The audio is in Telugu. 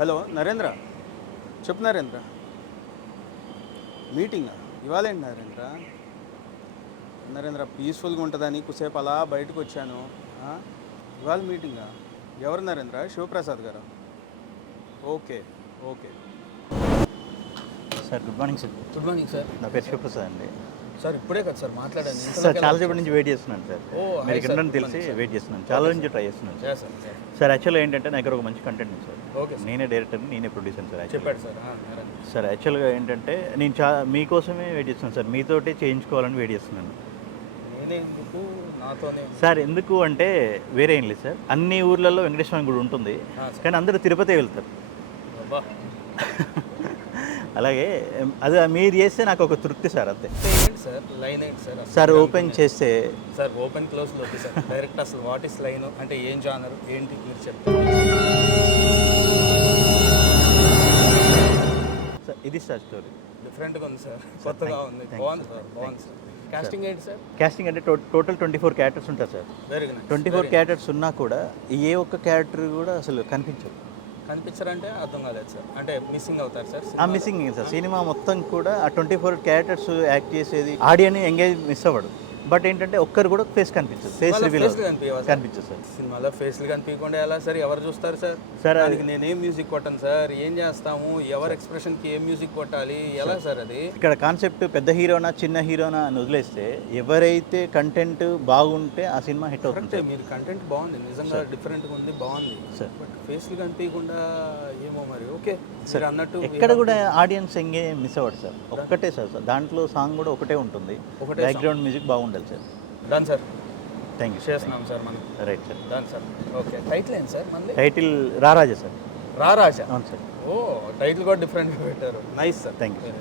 హలో నరేంద్ర, చెప్పు నరేంద్ర. మీటింగా ఇవాళ ఏంటి నరేంద్ర? నరేంద్ర పీస్ఫుల్గా ఉంటుందని కొద్దిసేపు అలా బయటకు వచ్చాను. ఆ? ఇవాళ మీటింగా? ఎవరు నరేంద్ర? శివప్రసాద్ గారు? Okay okay. Sir good morning sir. Good morning sir. నా పేరు శివప్రసాద్ అండి. సార్ ఇప్పుడే కదా సార్ మాట్లాడాను. సార్ చాలాసేపటి నుంచి వెయిట్ చేస్తున్నాను సార్. మీరు ఇక్కడ సార్. తెలిసి వెయిట్ చేస్తున్నాను, చాలా నుంచి ట్రై చేస్తున్నాను సార్. సార్ సార్ యాక్చువల్గా ఏంటంటే నా దగ్గర ఒక మంచి కంటెంట్ ఉంది సార్. Okay sir. నేనే డైరెక్టర్ని, నేనే ప్రొడ్యూసర్ సార్. చెప్పాడు సార్. సార్ యాక్చువల్గా ఏంటంటే నేను మీకోసమే వెయిట్ చేస్తున్నాను సార్, మీతోటే చేయించుకోవాలని వెయిట్ చేస్తున్నాను నేనే ఎందుకు నాతోనే సార్. ఎందుకు అంటే వేరే ఏం లేదు సార్, అన్ని ఊర్లలో వెంకటేశ్వర స్వామి గుడి ఉంటుంది, కానీ అందరూ తిరుపతి వెళ్తారు. అబ్బా అలాగే అది మీరు చేస్తే నాకు ఒక తృప్తి సార్, అంతే. ఏంటి సార్ లైన్ ఏంటి సార్? సార్ ఓపెన్ చేస్తే సార్ ఓపెన్ క్లోజ్లో ఓకే సార్. డైరెక్ట్ అసలు వాట్ ఈస్ లైన్ అంటే ఏం జానర్ ఏంటి మీరు చెప్తారు సార్. ఇది సార్ స్టోరీ డిఫరెంట్గా ఉంది సార్, కొత్తగా ఉంది, బాగుంది సార్, బాగుంది సార్. కాస్టింగ్ ఏంటి సార్? కాస్టింగ్ అంటే టోటల్ 24 క్యారెక్టర్స్ ఉంటారు సార్. Very good. 24 క్యారెక్టర్స్ ఉన్నా కూడా ఏ ఒక్క క్యారెక్టర్ కూడా అసలు కనిపించదు. కనిపించారంటే అర్థం కాలేదు సార్, అంటే మిస్సింగ్ అవుతారు సార్. ఆ మిస్సింగ్ సార్, సినిమా మొత్తం కూడా ఆ 24 క్యారెక్టర్స్ యాక్ట్ చేసేది ఆడియన్ ఎంగేజ్ మిస్ అవ్వడు. బట్ ఏంటంటే ఒక్కరు కూడా ఫేస్ కనిపించదు, ఫేస్ రివీల్ కనిపించదు సార్. సినిమాలో ఫేస్లు కనిపించకుండా ఎలా సార్? ఎవరు చూస్తారు సార్? సార్ దానికి నేనేం మ్యూజిక్ కొట్టాను సార్, ఏం చేస్తాము, ఎవరి ఎక్స్ప్రెషన్కి ఏం మ్యూజిక్ కొట్టాలి, ఎలా సార్ అది? ఇక్కడ కాన్సెప్ట్ పెద్ద హీరోనా చిన్న హీరోనా అని వదిలేస్తే ఎవరైతే కంటెంట్ బాగుంటే ఆ సినిమా హిట్ అవుతుంది. మీరు కంటెంట్ బాగుంది, నిజంగా డిఫరెంట్గా ఉంది, బాగుంది సార్. బట్ ఫేస్లు కనిపించకుండా ఏమో మరి. ఓకే సార్ అన్నట్టు ఎక్కడ కూడా ఆడియన్స్ ఎంగే మిస్ అవ్వడు సార్. ఒక్కటే సార్, దాంట్లో సాంగ్ కూడా ఒకటే ఉంటుంది, బ్యాక్గ్రౌండ్ మ్యూజిక్ బాగుండాలి sir. Done sir. Thank you. చేస్తున్నాం సార్ మనం. Right sir. Done sir. Okay title ఏంటి సార్ మనది? Title రారాజా sir. రారాజా. అవును సార్. ఓ టైటిల్ కూడా డిఫరెంట్గా పెట్టారు. Nice sir. Thank you.